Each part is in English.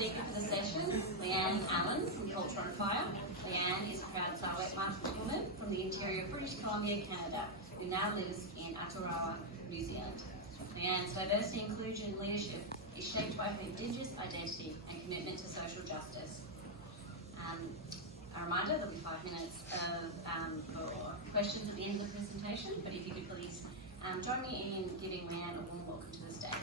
speaker for the session, Leanne from Culture on Fire. Leanne is a proud Sarawak Marchment woman from the interior of British Columbia, Canada, who now lives in Aotearoa, New Zealand. Leanne's diversity, inclusion and leadership is shaped by her Indigenous identity and commitment to social justice. A reminder, there'll be 5 minutes for questions at the end of the presentation, but if you could please join me in giving Leanne a warm welcome to the stage.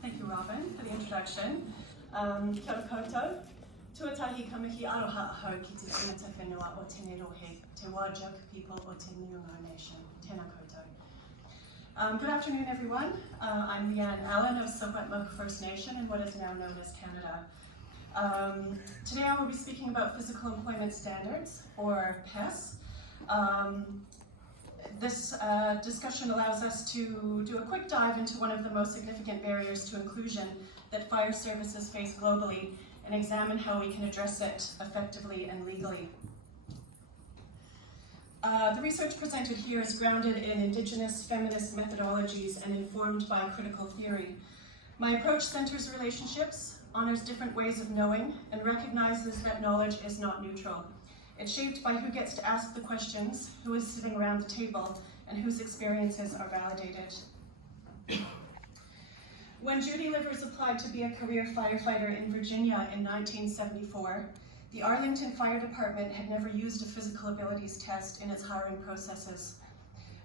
Thank you, Robin, for the introduction. Kia ora koutou. Tuatahi ka mihi aroha ahau ki te tangata whenua o tēnei rohe, te Wajak people o te Meiorin Nation. Tēnā koutou. Good afternoon, everyone. I'm Leanne Allen of Secwepemc First Nation in what is now known as Canada. Today I will be speaking about physical employment standards, or PES. This discussion allows us to do a quick dive into one of the most significant barriers to inclusion that fire services face globally and examine how we can address it effectively and legally. The research presented here is grounded in Indigenous feminist methodologies and informed by critical theory. My approach centers relationships, honors different ways of knowing, and recognizes that knowledge is not neutral. It's shaped by who gets to ask the questions, who is sitting around the table, and whose experiences are validated. When Judy Livers applied to be a career firefighter in Virginia in 1974, the Arlington Fire Department had never used a physical abilities test in its hiring processes.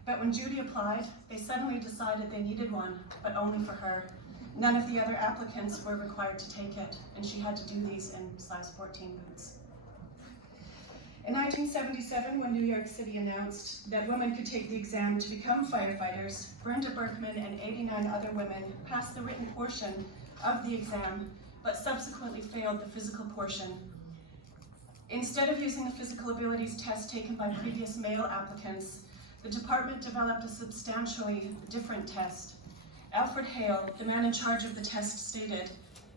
But when Judy applied, they suddenly decided they needed one, but only for her. None of the other applicants were required to take it, and she had to do these in size 14 boots. In 1977, when New York City announced that women could take the exam to become firefighters, Brenda Berkman and 89 other women passed the written portion of the exam, but subsequently failed the physical portion. Instead of using the physical abilities test taken by previous male applicants, the department developed a substantially different test. Alfred Hale, the man in charge of the test, stated,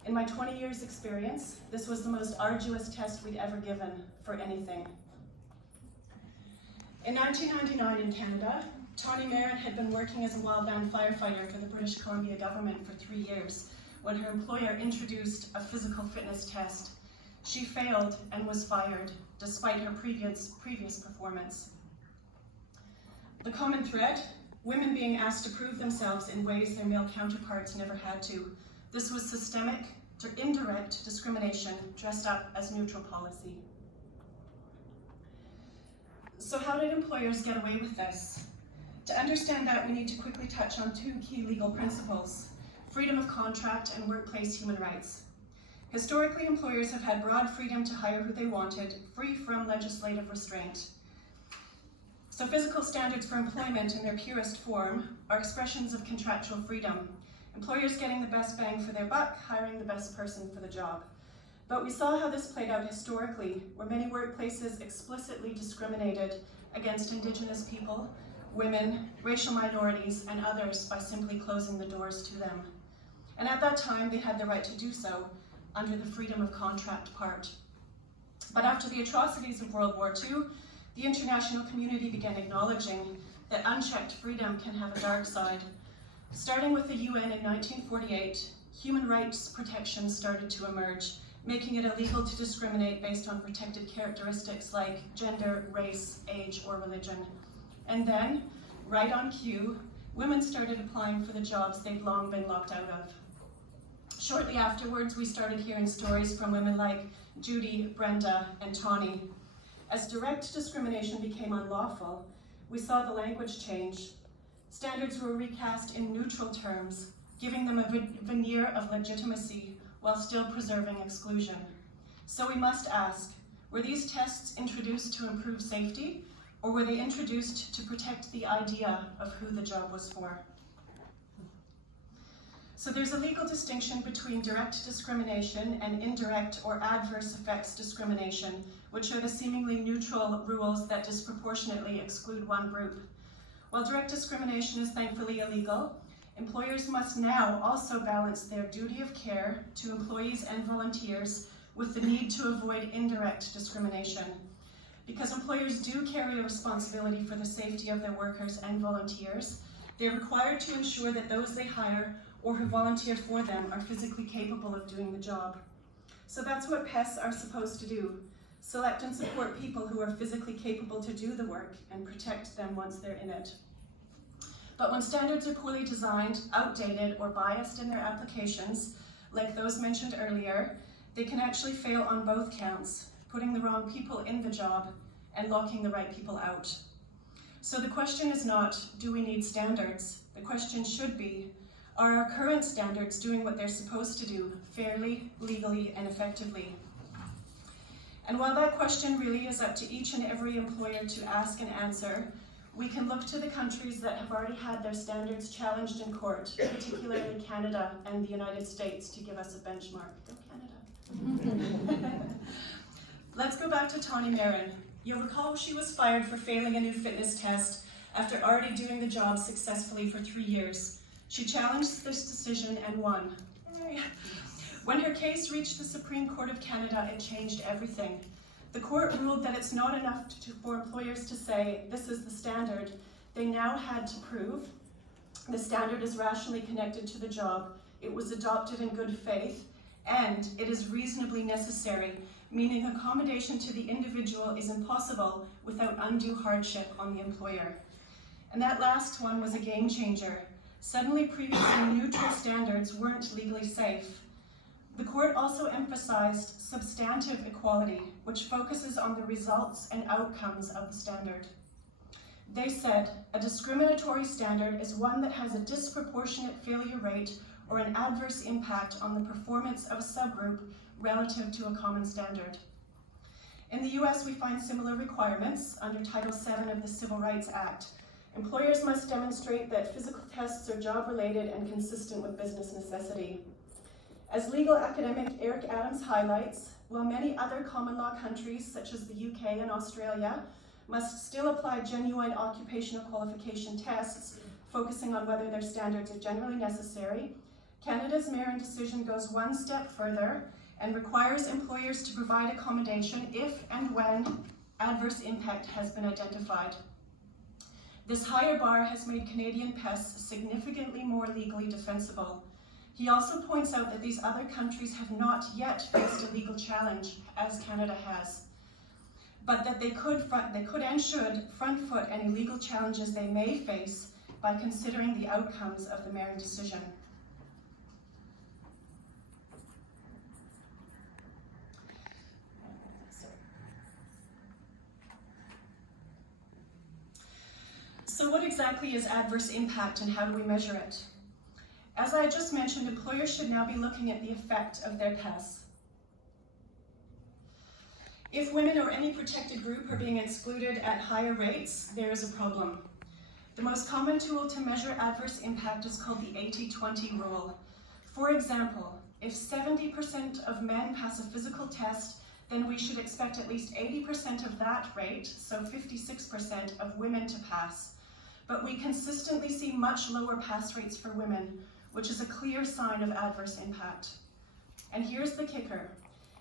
"In my 20 years experience, this was the most arduous test we'd ever given for anything." In 1999 in Canada, Tawney Meiorin had been working as a wildland firefighter for the British Columbia government for 3 years when her employer introduced a physical fitness test. She failed and was fired, despite her previous performance. The common thread, women being asked to prove themselves in ways their male counterparts never had to. This was systemic, indirect discrimination dressed up as neutral policy. So how did employers get away with this? To understand that, we need to quickly touch on 2 key legal principles: freedom of contract and workplace human rights. Historically, employers have had broad freedom to hire who they wanted, free from legislative restraint. So physical standards for employment in their purest form are expressions of contractual freedom. Employers getting the best bang for their buck, hiring the best person for the job. But we saw how this played out historically, where many workplaces explicitly discriminated against Indigenous people, women, racial minorities, and others by simply closing the doors to them. And at that time, they had the right to do so under the freedom of contract part. But after the atrocities of World War II, the international community began acknowledging that unchecked freedom can have a dark side. Starting with the UN in 1948, human rights protections started to emerge, making it illegal to discriminate based on protected characteristics like gender, race, age, or religion. And then, right on cue, women started applying for the jobs they'd long been locked out of. Shortly afterwards, we started hearing stories from women like Judy, Brenda, and Tawney. As direct discrimination became unlawful, we saw the language change. Standards were recast in neutral terms, giving them a veneer of legitimacy while still preserving exclusion. So we must ask, were these tests introduced to improve safety, or were they introduced to protect the idea of who the job was for? So there's a legal distinction between direct discrimination and indirect or adverse effects discrimination, which are the seemingly neutral rules that disproportionately exclude one group. While direct discrimination is thankfully illegal, employers must now also balance their duty of care to employees and volunteers with the need to avoid indirect discrimination. Because employers do carry a responsibility for the safety of their workers and volunteers, they're required to ensure that those they hire or who volunteer for them are physically capable of doing the job. So that's what PES are supposed to do: select and support people who are physically capable to do the work and protect them once they're in it. But when standards are poorly designed, outdated, or biased in their applications, like those mentioned earlier, they can actually fail on both counts, putting the wrong people in the job and locking the right people out. So the question is not, do we need standards? The question should be, are our current standards doing what they're supposed to do, fairly, legally, and effectively? And while that question really is up to each and every employer to ask and answer, we can look to the countries that have already had their standards challenged in court, particularly Canada and the United States, to give us a benchmark. Go Canada. Let's go back to Tawney Meiorin. You'll recall she was fired for failing a new fitness test after already doing the job successfully for 3 years. She challenged this decision and won. When her case reached the Supreme Court of Canada, it changed everything. The court ruled that it's not enough for employers to say, this is the standard. They now had to prove the standard is rationally connected to the job, it was adopted in good faith, and it is reasonably necessary, meaning accommodation to the individual is impossible without undue hardship on the employer. And that last one was a game changer. Suddenly, previously neutral standards weren't legally safe. The court also emphasized substantive equality, which focuses on the results and outcomes of the standard. They said, a discriminatory standard is one that has a disproportionate failure rate or an adverse impact on the performance of a subgroup relative to a common standard. In the US, we find similar requirements under Title VII of the Civil Rights Act. Employers must demonstrate that physical tests are job-related and consistent with business necessity. As legal academic Eric Adams highlights, while many other common law countries, such as the UK and Australia, must still apply genuine occupational qualification tests, focusing on whether their standards are generally necessary, Canada's Meiorin decision goes one step further and requires employers to provide accommodation if and when adverse impact has been identified. This higher bar has made Canadian PES significantly more legally defensible. He also points out that these other countries have not yet faced a legal challenge, as Canada has, but that they could and should front foot any legal challenges they may face by considering the outcomes of the Meiorin decision. So what exactly is adverse impact and how do we measure it? As I just mentioned, employers should now be looking at the effect of their PES. If women or any protected group are being excluded at higher rates, there is a problem. The most common tool to measure adverse impact is called the 80-20 rule. For example, if 70% of men pass a physical test, then we should expect at least 80% of that rate, so 56% of women to pass. But we consistently see much lower pass rates for women, which is a clear sign of adverse impact. And here's the kicker.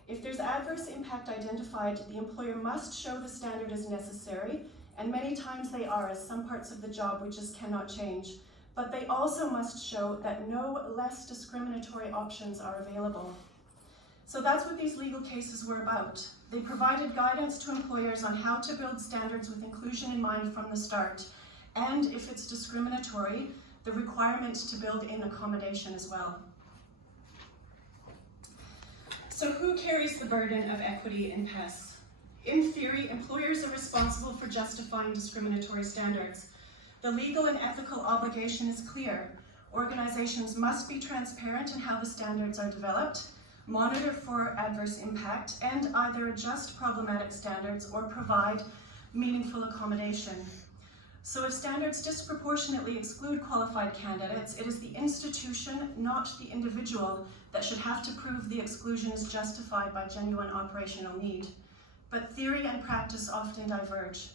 If there's adverse impact identified, the employer must show the standard is necessary, and many times they are, as some parts of the job we just cannot change. But they also must show that no less discriminatory options are available. So that's what these legal cases were about. They provided guidance to employers on how to build standards with inclusion in mind from the start, and if it's discriminatory, the requirement to build in accommodation as well. So who carries the burden of equity in PES? In theory, employers are responsible for justifying discriminatory standards. The legal and ethical obligation is clear. Organizations must be transparent in how the standards are developed, monitor for adverse impact, and either adjust problematic standards or provide meaningful accommodation. So if standards disproportionately exclude qualified candidates, it is the institution, not the individual, that should have to prove the exclusion is justified by genuine operational need. But theory and practice often diverge.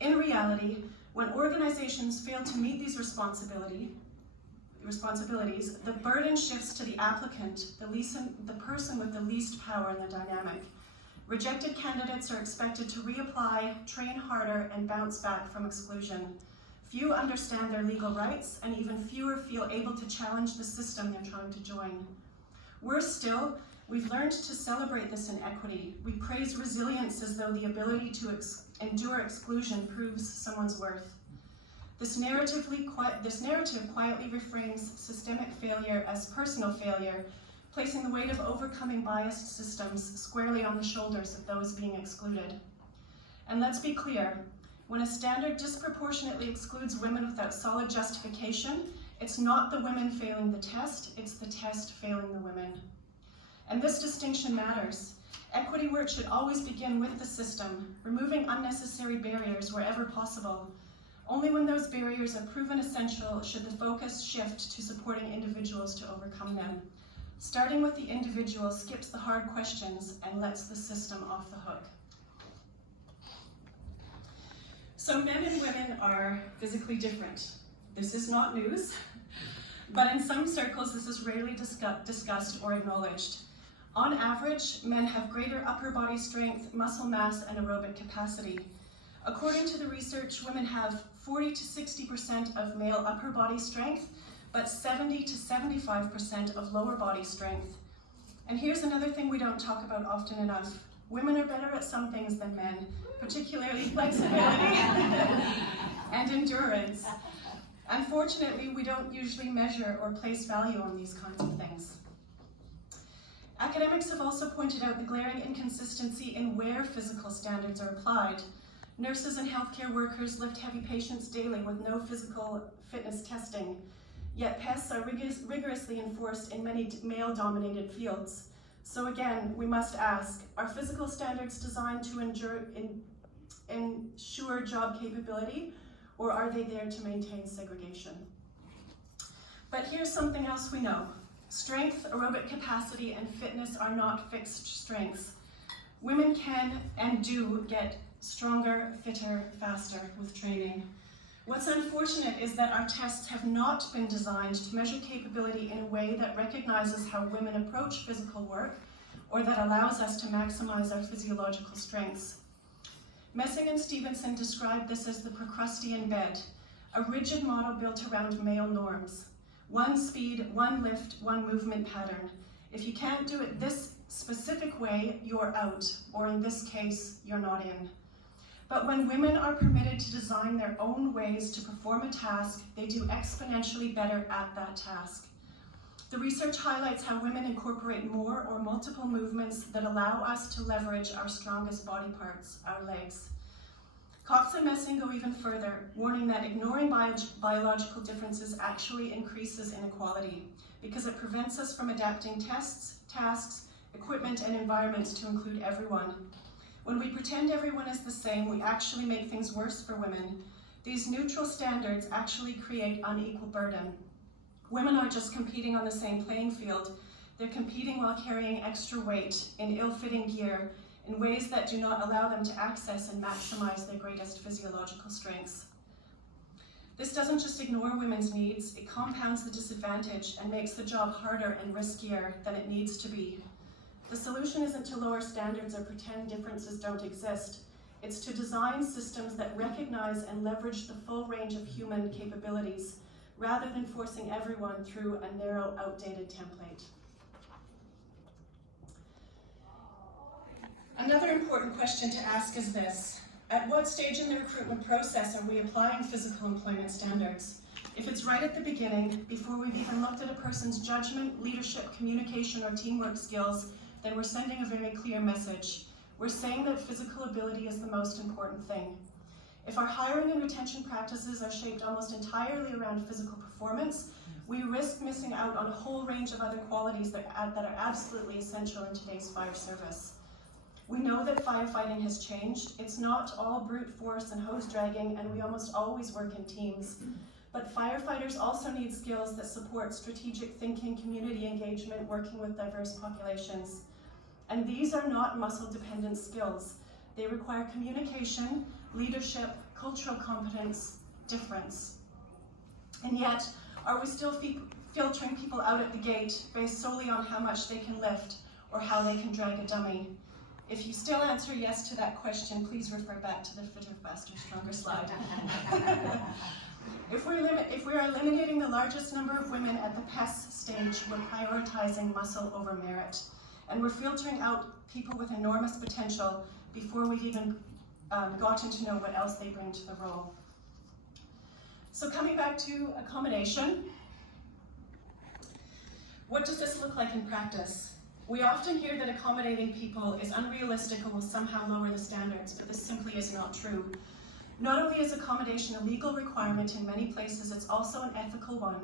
In reality, when organizations fail to meet these responsibilities, the burden shifts to the applicant, the person with the least power in the dynamic. Rejected candidates are expected to reapply, train harder, and bounce back from exclusion. Few understand their legal rights, and even fewer feel able to challenge the system they're trying to join. Worse still, we've learned to celebrate this inequity. We praise resilience as though the ability to endure exclusion proves someone's worth. This narrative quietly reframes systemic failure as personal failure, placing the weight of overcoming biased systems squarely on the shoulders of those being excluded. And let's be clear, when a standard disproportionately excludes women without solid justification, it's not the women failing the test, it's the test failing the women. And this distinction matters. Equity work should always begin with the system, removing unnecessary barriers wherever possible. Only when those barriers are proven essential should the focus shift to supporting individuals to overcome them. Starting with the individual skips the hard questions and lets the system off the hook. So men and women are physically different. This is not news, but in some circles this is rarely discussed or acknowledged. On average, men have greater upper body strength, muscle mass, and aerobic capacity. According to the research, women have 40 to 60% of male upper body strength, but 70 to 75% of lower body strength. And here's another thing we don't talk about often enough. Women are better at some things than men, particularly flexibility and endurance. Unfortunately, we don't usually measure or place value on these kinds of things. Academics have also pointed out the glaring inconsistency in where physical standards are applied. Nurses and healthcare workers lift heavy patients daily with no physical fitness testing, yet pests are rigorously enforced in many male-dominated fields. So again, we must ask, are physical standards designed to ensure job capability, or are they there to maintain segregation? But here's something else we know. Strength, aerobic capacity, and fitness are not fixed strengths. Women can and do get stronger, fitter, faster with training. What's unfortunate is that our tests have not been designed to measure capability in a way that recognizes how women approach physical work, or that allows us to maximize our physiological strengths. Messing and Stevenson described this as the Procrustean bed, a rigid model built around male norms. One speed, one lift, one movement pattern. If you can't do it this specific way, you're out, or in this case, you're not in. But when women are permitted to design their own ways to perform a task, they do exponentially better at that task. The research highlights how women incorporate more or multiple movements that allow us to leverage our strongest body parts, our legs. Cox and Messing go even further, warning that ignoring biological differences actually increases inequality because it prevents us from adapting tests, tasks, equipment, and environments to include everyone. When we pretend everyone is the same, we actually make things worse for women. These neutral standards actually create unequal burden. Women aren't just competing on the same playing field, they're competing while carrying extra weight in ill-fitting gear in ways that do not allow them to access and maximize their greatest physiological strengths. This doesn't just ignore women's needs, it compounds the disadvantage and makes the job harder and riskier than it needs to be. The solution isn't to lower standards or pretend differences don't exist. It's to design systems that recognize and leverage the full range of human capabilities, rather than forcing everyone through a narrow, outdated template. Another important question to ask is this: at what stage in the recruitment process are we applying physical employment standards? If it's right at the beginning, before we've even looked at a person's judgment, leadership, communication, or teamwork skills, then we're sending a very clear message. We're saying that physical ability is the most important thing. If our hiring and retention practices are shaped almost entirely around physical performance, we risk missing out on a whole range of other qualities that are absolutely essential in today's fire service. We know that firefighting has changed. It's not all brute force and hose dragging, and we almost always work in teams. But firefighters also need skills that support strategic thinking, community engagement, working with diverse populations. And these are not muscle-dependent skills. They require communication, leadership, cultural competence, difference. And yet, are we still filtering people out at the gate based solely on how much they can lift or how they can drag a dummy? If you still answer yes to that question, please refer back to the fitter, faster, stronger slide. If we are eliminating the largest number of women at the PES stage, we're prioritizing muscle over merit. And we're filtering out people with enormous potential before we've even gotten to know what else they bring to the role. So coming back to accommodation, what does this look like in practice? We often hear that accommodating people is unrealistic and will somehow lower the standards, but this simply is not true. Not only is accommodation a legal requirement in many places, it's also an ethical one,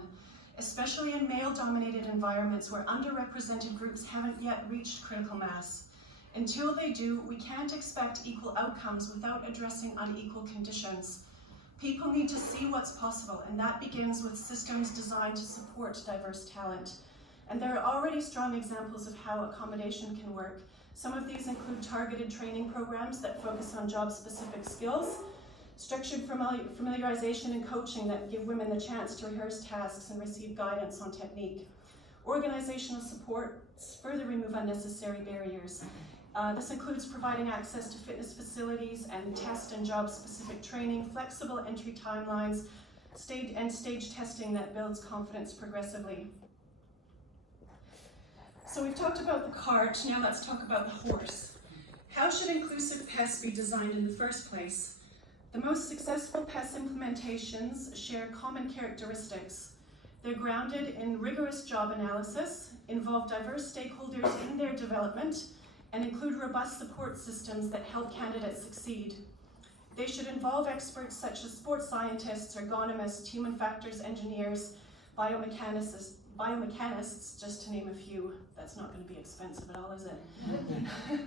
especially in male-dominated environments where underrepresented groups haven't yet reached critical mass. Until they do, we can't expect equal outcomes without addressing unequal conditions. People need to see what's possible, and that begins with systems designed to support diverse talent. And there are already strong examples of how accommodation can work. Some of these include targeted training programs that focus on job-specific skills, structured familiarization and coaching that give women the chance to rehearse tasks and receive guidance on technique. Organizational supports further remove unnecessary barriers. This includes providing access to fitness facilities and test and job-specific training, flexible entry timelines, stage testing that builds confidence progressively. So we've talked about the cart, now let's talk about the horse. How should inclusive PES be designed in the first place? The most successful PES implementations share common characteristics. They're grounded in rigorous job analysis, involve diverse stakeholders in their development, and include robust support systems that help candidates succeed. They should involve experts such as sports scientists, ergonomists, human factors engineers, biomechanists, just to name a few. That's not going to be expensive at all, is it?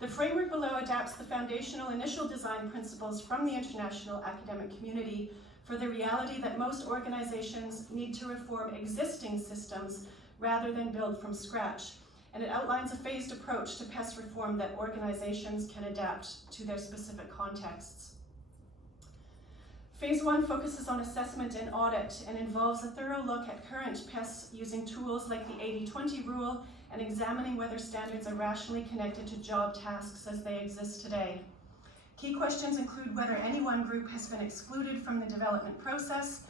The framework below adapts the foundational initial design principles from the international academic community for the reality that most organizations need to reform existing systems rather than build from scratch. And it outlines a phased approach to PES reform that organizations can adapt to their specific contexts. Phase 1 focuses on assessment and audit and involves a thorough look at current PES using tools like the 80-20 rule and examining whether standards are rationally connected to job tasks as they exist today. Key questions include whether any one group has been excluded from the development process,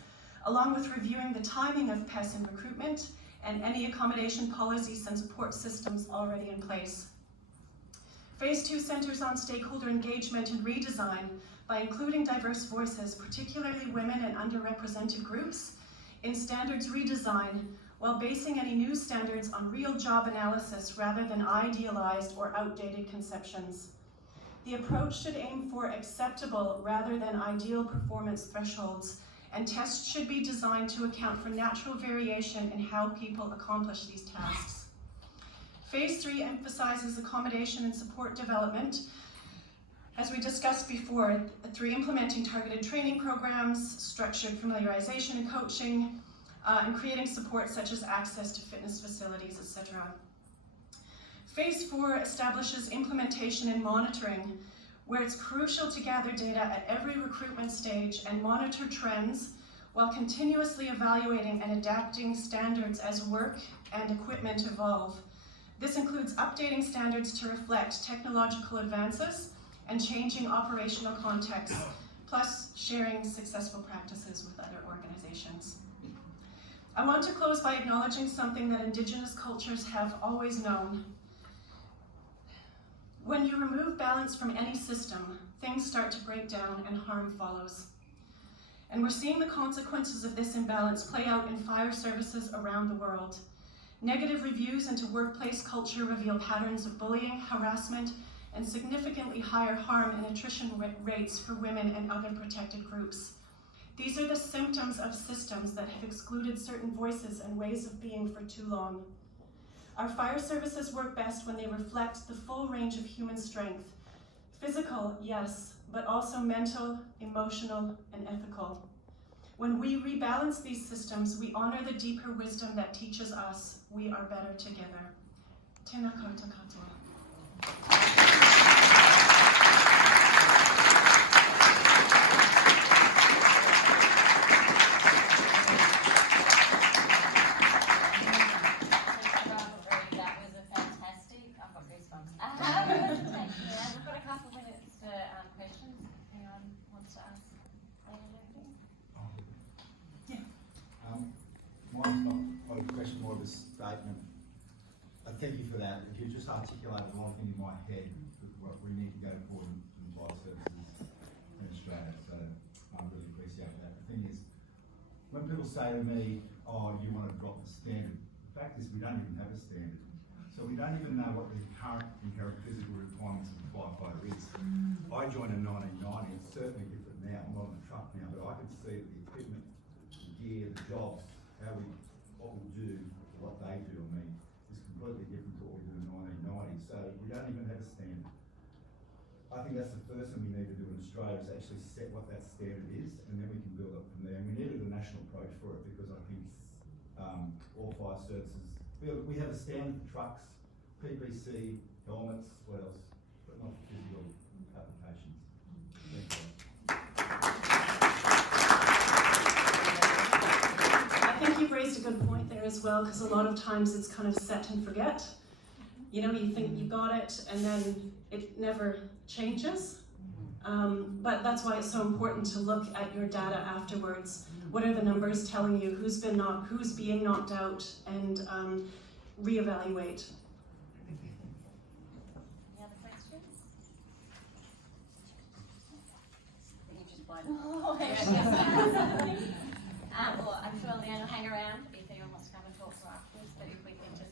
along with reviewing the timing of PES and recruitment, and any accommodation policies and support systems already in place. Phase 2 centers on stakeholder engagement and redesign by including diverse voices, particularly women and underrepresented groups, in standards redesign, while basing any new standards on real job analysis rather than idealized or outdated conceptions. The approach should aim for acceptable rather than ideal performance thresholds, and tests should be designed to account for natural variation in how people accomplish these tasks. Phase 3 emphasizes accommodation and support development, as we discussed before, through implementing targeted training programs, structured familiarization and coaching, and creating support such as access to fitness facilities, etc. Phase 4 establishes implementation and monitoring, where it's crucial to gather data at every recruitment stage and monitor trends while continuously evaluating and adapting standards as work and equipment evolve. This includes updating standards to reflect technological advances and changing operational contexts, plus sharing successful practices with other organizations. I want to close by acknowledging something that Indigenous cultures have always known. When you remove balance from any system, things start to break down and harm follows. And we're seeing the consequences of this imbalance play out in fire services around the world. Negative reviews into workplace culture reveal patterns of bullying, harassment, and significantly higher harm and attrition rates for women and other protected groups. These are the symptoms of systems that have excluded certain voices and ways of being for too long. Our fire services work best when they reflect the full range of human strength. Physical, yes, but also mental, emotional, and ethical. When we rebalance these systems, we honor the deeper wisdom that teaches us we are better together. Tēnā koutou katoa. wants to ask Leanne anything? Mine's not a question, more of a statement. Thank you for that. If you just articulated a lot of things in my head, what we need to go forward and provide services in Australia. So I really appreciate that. The thing is, when people say to me, oh, you want to drop the standard, the fact is we don't even have a standard. So we don't even know what the current inherent physical requirements of a firefighter is. I joined in 1990, it's certainly different now. I'm not on the truck now, but I can see that the equipment, the gear, the jobs, what we do, what they do, is completely different to what we did in 1990. So we don't even have a standard. I think that's the first thing we need to do in Australia is actually set what that standard is, and then we can build up from there. And we needed a national approach for it because I think all fire services, we have a standard for trucks, PPC, helmets, what else, but not for physical applications. Thank you. I think you've raised a good point there as well, because a lot of times it's kind of set and forget. You know, you think you got it and then it never changes. But that's why it's so important to look at your data afterwards. What are the numbers telling you? Who's being knocked out, and reevaluate. Any other questions? I think you just blown oh, well, I'm sure Leanne will hang around if anyone wants to come and talk to her afterwards, but if we can just